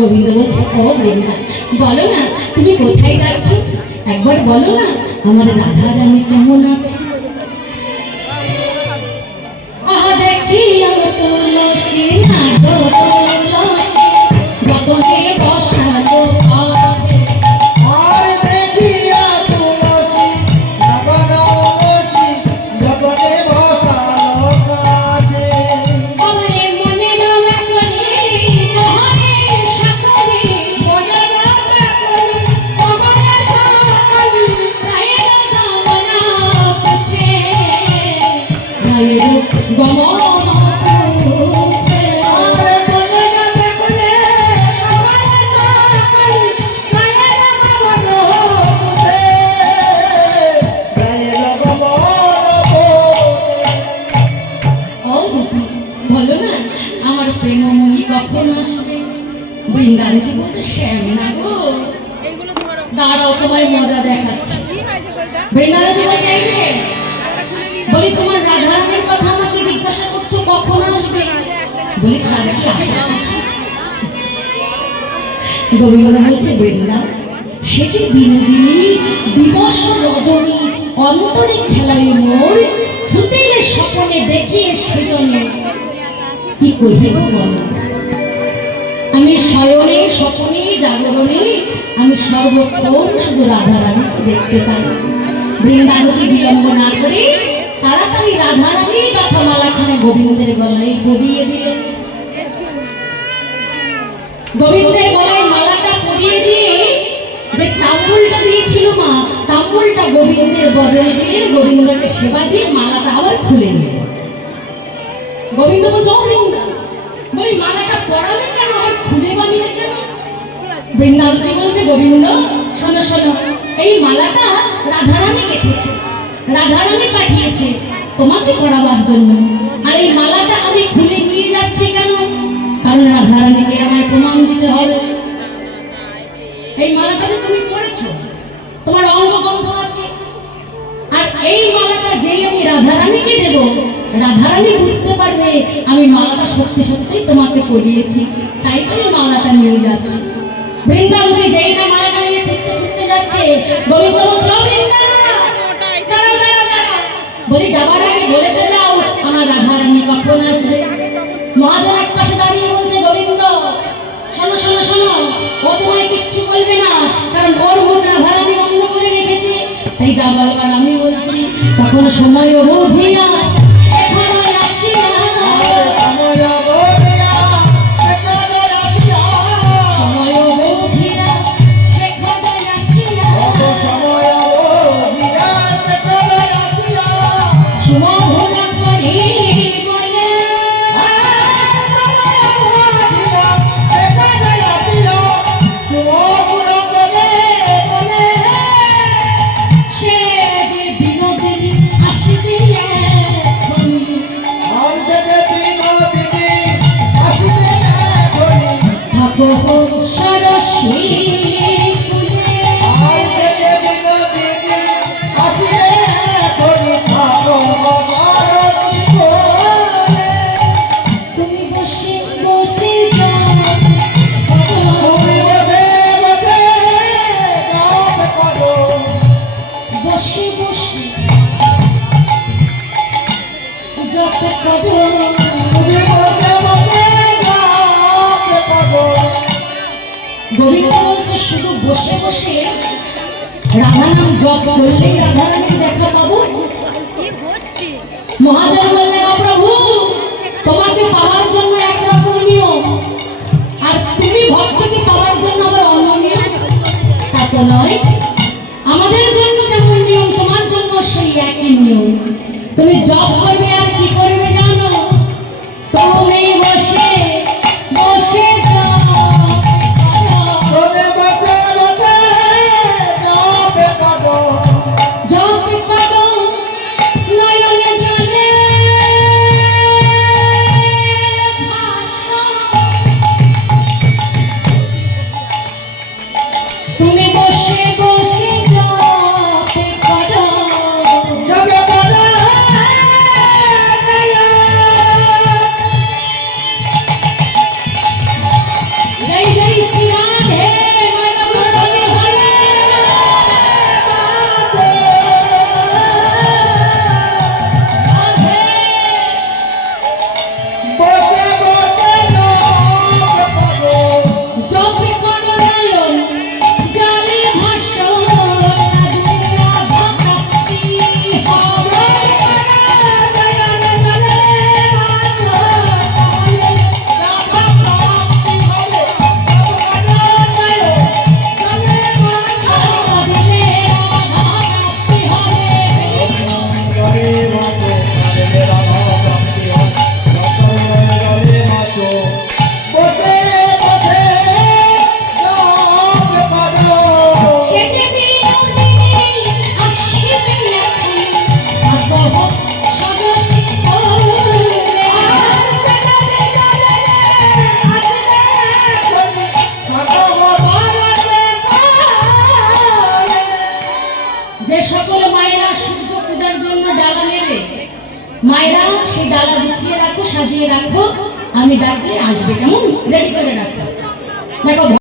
গোবিন্দ বলছে, ও বৃন্দা, বলো না তুমি কোথায় যাচ্ছ, একবার বলো না আমার রাধা রানী কেমন আছে। আহা দেখি তুলসী না গো তুলসী যতনে বসালো আছে। আর দেখিয়া তুলসী তুলসী যতনে বসালো কাছে। আমারে মনে রমা করি মহারে সকলে, মনে রমা করি মহারে সকলে, রায়ের গমনা পুছে, রায়ের গমনা পুছে। আর মনে রমা করি মহারে সকলে, রায়ের গমনা পুছে। গায়ের গমন পৌঁছে। ও দিদি, বলো না আমার প্রেমময়ী কখন আসবে। বৃন্দাবতী বলছে, শ্যাম না গো, দাঁড়াও তোমায় মজা দেখাচ্ছি। বৃন্দাবতী বলছে, এই যে বলি তোমার রাধারানীর কথা আমাকে জিজ্ঞাসা করছো কখন আসবে। বলি তার কি আশা আছে? গোবিন্দ বলছে, বৃন্দা সে যে দিনদিনী দিবস রজনী অন্তরে খেলায় মোর সুতেলে স্বপনে দেখিয়ে সেজনে কি কহিব বল। আমি শয়নে স্বপনে জাগরণে আমি সর্বক্ষণ শুধু রাধারানী দেখতে পাই। বৃন্দাবতী বিলম্ব না করে তাড়াতাড়ি রাধারানীর কথা মালাখানে গোবিন্দের গলায় পরিয়ে দিলেন। গোবিন্দের গলায় মালাটা পরিয়ে দিয়ে যে তাম্বুলটা দিয়েছিল মা, তাম্বুলটা গোবিন্দের বদলে দিলেন। গোবিন্দকে সেবা দিয়ে মালাটা আবার খুলে নিলেন। গোবিন্দ বলছে, ও বৃন্দা, বলি মালাটা পরালে কেন, আবার খুলে বানিয়ে কেন? বৃন্দাবতী বলছে, গোবিন্দ শোনো শোনো, এই মালাটা রাধারানী গেঁথেছে, রাধারানী পাঠিয়েছে তোমাকে পরাবার জন্য। আর এই মালাটা আমি খুলে নিয়ে যাচ্ছি কেন, কারণ রাধারানীকে আমায় প্রমাণ দিতে হবে এই মালাটা যে তুমি পরেছো, তোমার অঙ্গবন্ধ আছে। আর এই মালাটা যেই আমি রাধারানীকে দেব, রাধারানী বুঝতে পারবে আমি মালাটা সত্যি সত্যি তোমাকে পরিয়েছি, তাই তো আমি মালাটা নিয়ে যাচ্ছি। বৃন্দাবতী যেই না মালাটা নিয়ে ছুটতে ছুটতে যাচ্ছে, গোবিন্দ বলছে, ও বৃন্দা, দাঁড়াও দাঁড়াও দাঁড়াও, বলি যাবার আগে বলেতে যাও আমার রাধারানী কখন আসবে। মহাজন এক পাশে দাঁড়িয়ে বলছে, গোবিন্দ শোনো শোনো শোনো, ও তোমায় কিচ্ছু বলবে না, কারণ ওর মুখ রাধারানী বন্ধ করে রেখেছে, তাই যা বলবার আমি বলছি। তখন সময় বুঝিয়া সেখানে আসিয়া, সময় বলিয়া সেখানে আসিয়া। সময় বুঝিয়া সেখানে আসিয়া, অত সময় বলিয়া সেখানে আসিয়া। সুমধুরা করি বলে, সময় বলিয়া সেখানে আসিয়া। সুমধুর করে বলে, সে যে বিনোদিনী আসিবে এখন, আমছে যে বিনোদিনী আসিবে এখনি। থাকো সরসী কুলে। আমছে যে বিনোদিনী আসিবে এখনি। থাকো মারতি কোলে। তুমি বসে বসে যাও, তুমি বসে বসে গান করো। বসে বসে জপ করো। তুমি বসে বসে গান করো। গোবিন্দ বলছে, শুধু বসে বসে রাধা নাম জপ করলেই রাধারানীর দেখা পাবো। মহাজন বললেন, ও প্রভু, তোমাকে পাওয়ার জন্য একরকম নিয়ম, আর তুমি ভক্তকে পাওয়ার জন্য আবার অন্য নিয়ম। তা তো নয়, আমাদের জন্য যেমন নিয়ম তোমার জন্য সেই একই নিয়ম। তুমি জপ করবে আর কি করবে জানো, তুমি বসে বসে জপ করো। তুমি বসে বসে গান করো। জপ করো নয়নে জলে ভাসো। তুমি বসে বসে জপ করো। জপ করো। যে সকল মায়েরা সূর্য পূজার জন্য ডালা নেবে, মায়েরা সেই ডালা গুছিয়ে রাখো, সাজিয়ে রাখো, আমি ডাকলে আসবে, কেমন? রেডি করে রাখো। দেখো